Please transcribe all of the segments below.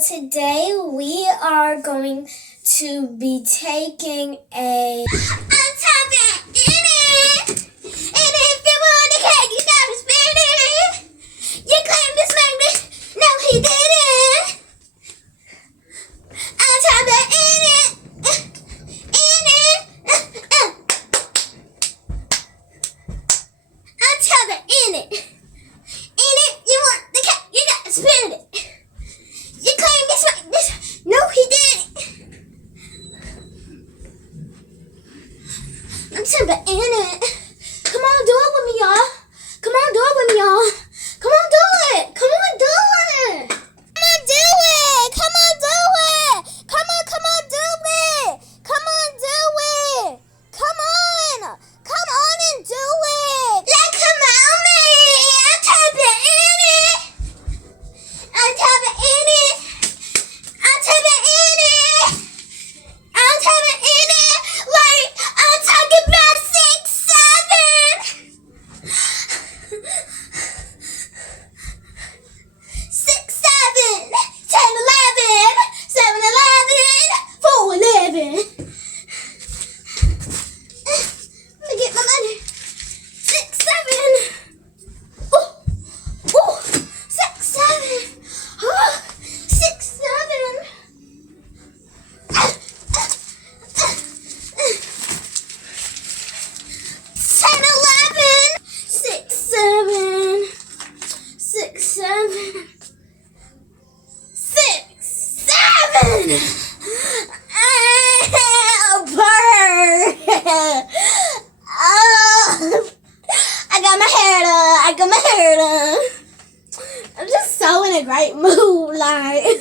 so today we are going to be taking a but in it. Come on, do it with me, y'all. Come on, do it with me, y'all. Come on, do it. Come on, do it. Come on, do it. Come on, do it. Come on, do it. Come on, do it. Come on. Come on and do it. Like, come on, me. I'm tapping in it. I'm tapping in it. I'm tapping in it. I'm tapping in it. Like, I'm talking about 6, 7. 6, 7, 10, 11, 7, 11, 4, 11. Let me get my money. 6, 7. Oh, 6, 7. Oh, 6, 7. 10, 11. 6, 7. 6, 7. 6, 7. Bird. Oh, I got my hair done. I got my hair done. I'm just so in a great mood, like.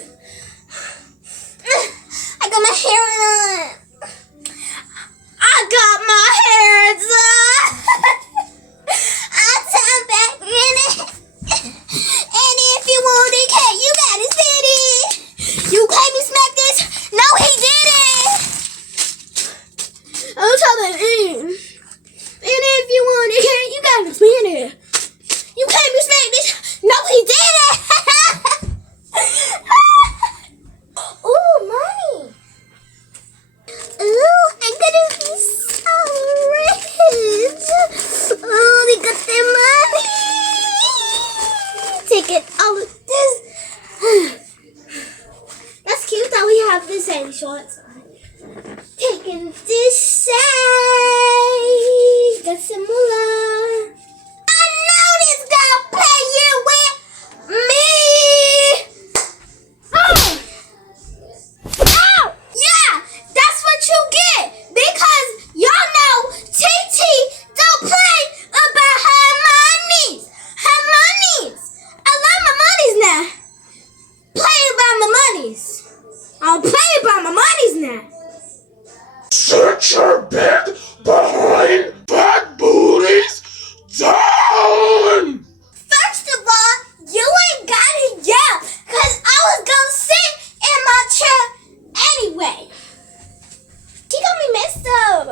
I got my hair done. I got my hair done. I tap back in it. And if you want it, you got it, city. You can't me smack this. No, he didn't. I'm tapping in. And if you want it, you got to spin it. You can't me smack this. No, he didn't. Ooh, money. Ooh, I'm gonna be so rich. Oh, they got their money. Taking all of this. That's cute that we have the same shorts on. Taking this side. Got some moolah. I know this gonna pay you with me. Oh! Oh! Yeah, that's what you get. Because y'all know TT don't play about her monies. Her monies. I love my monies now. Play about my monies. I'll play about my monies now. Sit your big behind bad booties down! First of all, you ain't got it yet, because I was going to sit in my chair anyway. You got me messed up.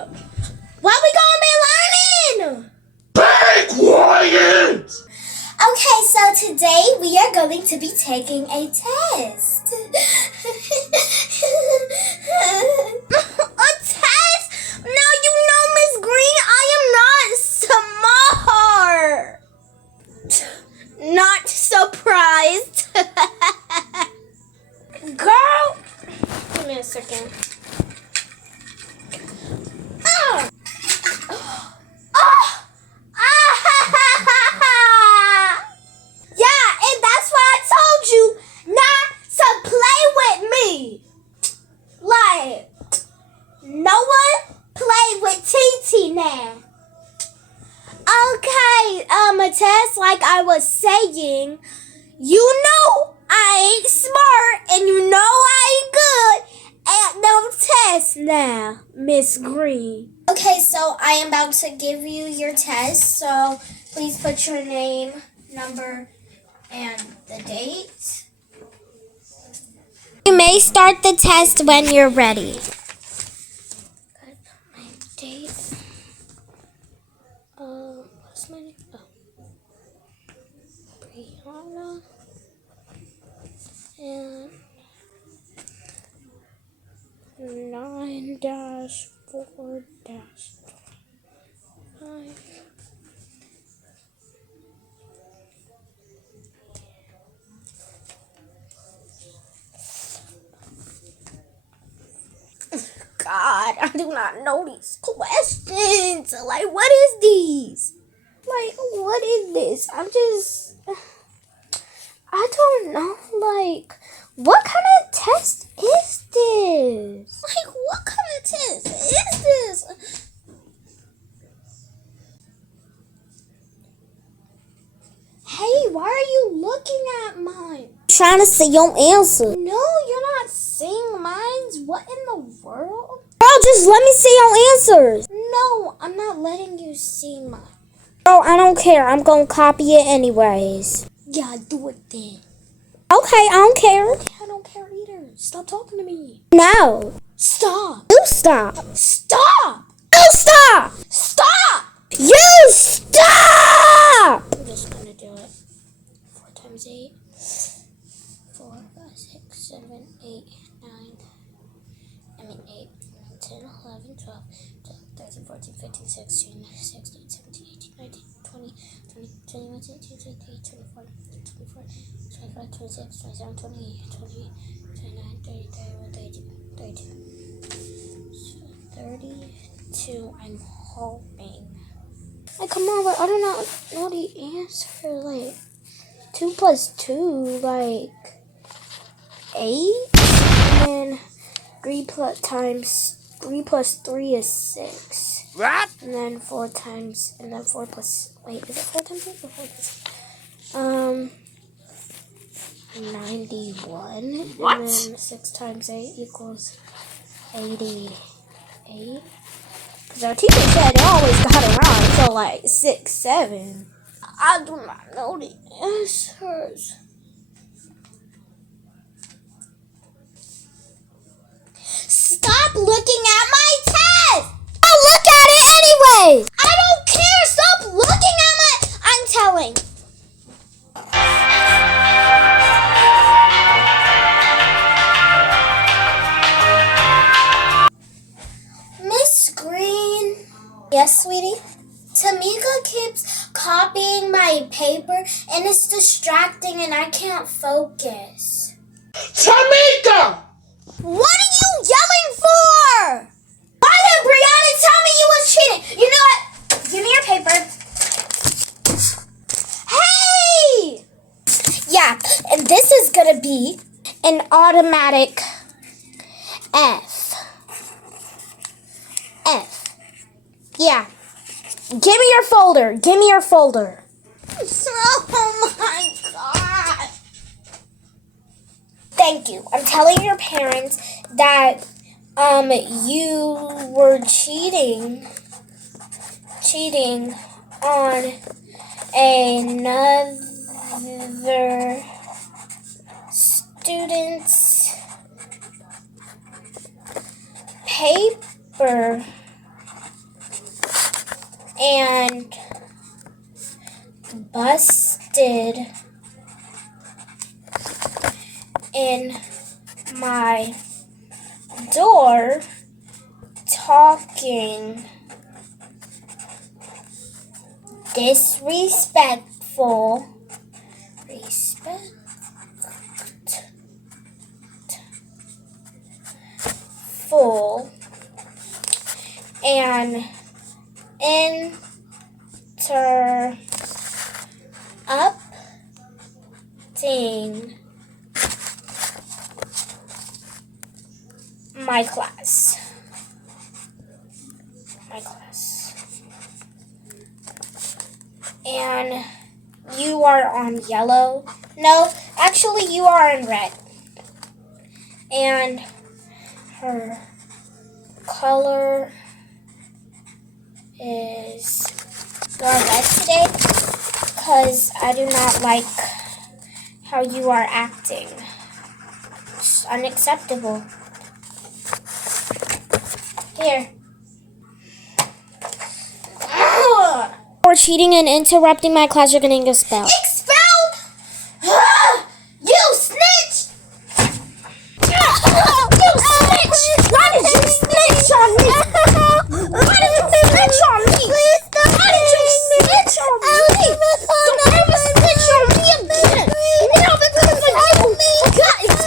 What we going to be learning? Be quiet! Okay, so today we are going to be taking a test. A test? No, you know, Miss Green, I am not smart. Not surprised. Girl, give me a second. Oh. Oh. Yeah, and that's why I told you not to play with me. Like, no one play with TT now. Okay, a test like I was saying, you know I ain't smart and you know I ain't good at no test now, Miss Green. Okay, so I am about to give you your test, so please put your name, number, and the date. You may start the test when you're ready. My date. What's my name? Oh. Brianna. And 9-4-5. God, I do not know these questions. Like, what is these? Like, what is this? I don't know. Like, what kind of test is this? Like, what kind of test is this? Hey, why are you looking at mine? Trying to see your answer. No, you're not seeing mine. What in the world? Bro, just let me see your answers. No, I'm not letting you see mine. Bro, I don't care. I'm gonna copy it anyways. Yeah, do it then. Okay, I don't care. Okay, I don't care either. Stop talking to me. No. Stop. You stop. Stop. You stop. Stop. You stop. I'm just gonna do it. 4 times 8. 4, 5, 6, 7, 8, 9. 8, 9, 10, 11, 12, 13, 14, 15, 16, 17, 18, 19, 20, 21, 22, 23, 24, 25, 26, 27, 28, 29, 30, 31, 32. So 32, I'm hoping. Like, come on, but I do not know the answer. Like, 2 plus 2, like, 8? And 3 plus 3 is 6. What? And then 4 plus, wait, is it 4 times 8 or 4 plus 91. What? And then 6 times 8 equals 88. Because our teacher said they always got it wrong. So, like, 6, 7. I do not know the answers. Stop looking at my test! I'll look at it anyways. I don't care! Stop looking at my... I'm telling. Miss Green. Yes, sweetie? Tamika keeps copying my paper and it's distracting and I can't focus. Tamika! What are you yelling for? Why did Brianna tell me you was cheating? You know what? Give me your paper. Hey! Yeah, and this is gonna be an automatic F. F. Yeah. Give me your folder. Give me your folder. Oh my God. Thank you. I'm telling your parents that you were cheating on another student's paper and busted in my door talking disrespectful and interrupting my class. And you are on yellow. No, actually you are in red. And her color is red today because I do not like how you are acting. It's unacceptable. Here. For cheating and interrupting my class, you're getting expelled. Expelled? You snitch! You snitch! Run! on me? Why did you snitch on me? Please don't. Why did you snitch on me? Don't ever snitch on me again. Now because of you, guys.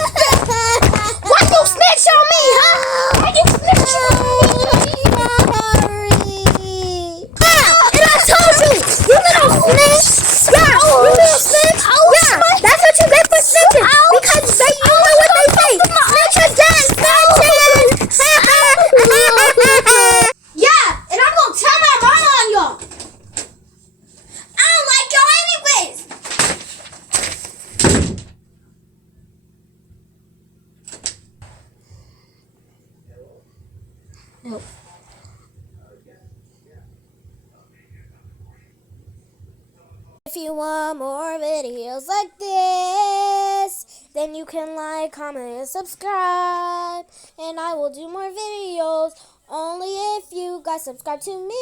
Why you snitch on me, huh? Why you snitch on me? And I told you, you little snitch. Yeah, you little snitch. Yeah, that's what you get for snitching. Because you know what they say. Snitches get snitches. Yeah, and I'm gonna tell my mama on y'all. I don't like y'all anyways. Nope. If you want more videos like this, then you can like, comment, and subscribe. And I will do more videos only if you guys subscribe to me.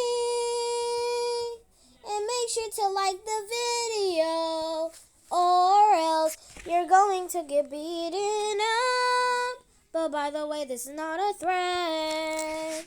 And make sure to like the video or else you're going to get beaten up. But by the way, this is not a threat.